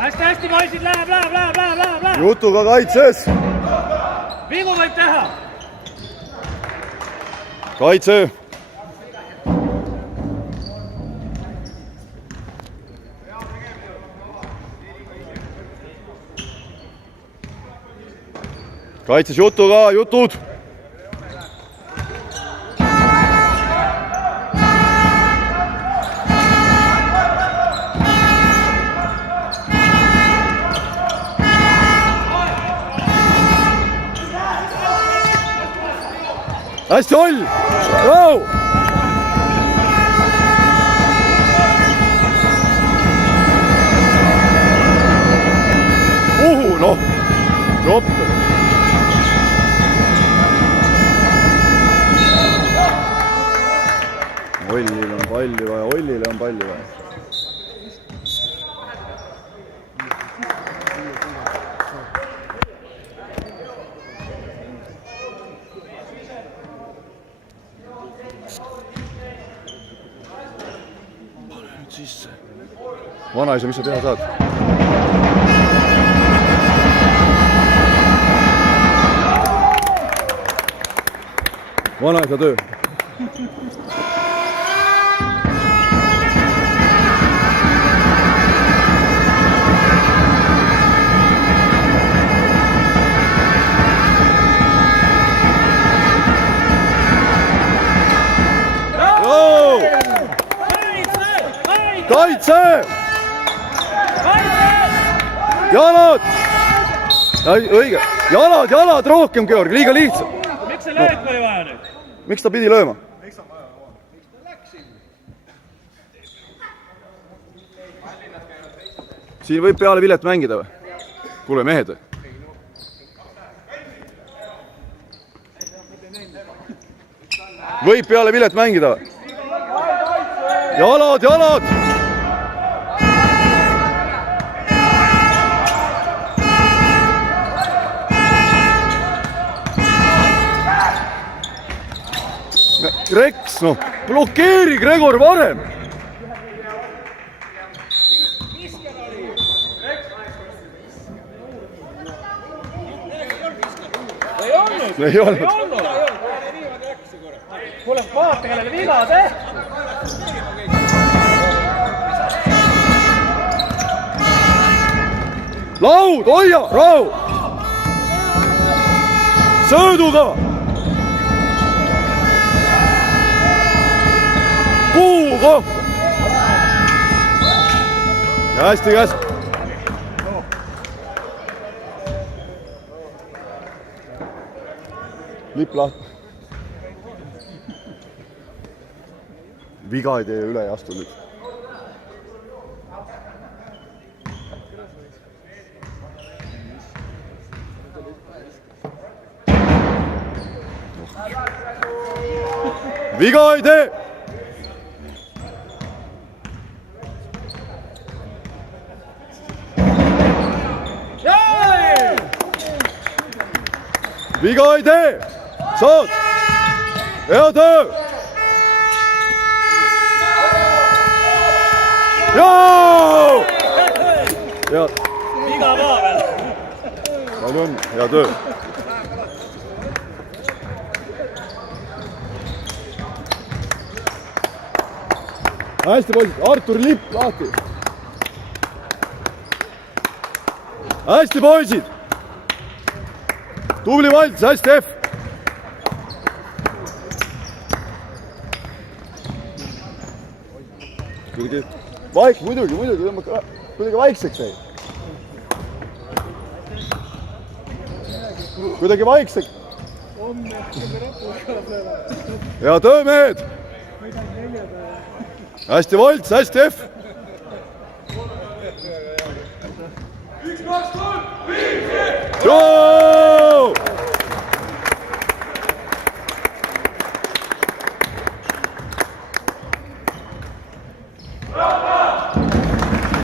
Hästi, poisid, läheb. Jutuga kaitses. Vigu võib teha. Kaitse. Kaitses jutuga, jutud. Hästi Oll! Bravo! Noh! Roppe! Ollile on palju vaja. Sisse. Vanaisa, mis sa teha saad? Vanaisa töö. Kaitse! Jalad! Õige! Jalad rohkem, Georg, liiga lihtsalt. Miks see löök oli vaja nüüd? Miks ta pidi lööma? Siin võib peale Vilet mängida või? Kuule, mehed või? Võib peale Vilet mängida või? Jalad! Reks, noh, blokeeri Gregor varem. Ei olnud. Kuule, vaata, kellele viga teh! Laud, hoia, rahu! Sööduga! Kuu kohta! Ja hästi käes! Lipp lahti. Viga ei tee üle ei astu nüüd. Viga ei tee! Viga ei tee! Saad! Hea töö! Joo! Viga maa veel! Palju on, hea töö! Hästi poisid, Artur Lipp lahti! Hästi poisid! Tubli Valts, hästi F! Kuidagi vaik, muidugi, kuidagi vaikseks jäi. Kuidagi vaikseks. Hea töö, mehed! Hästi Valts, hästi F!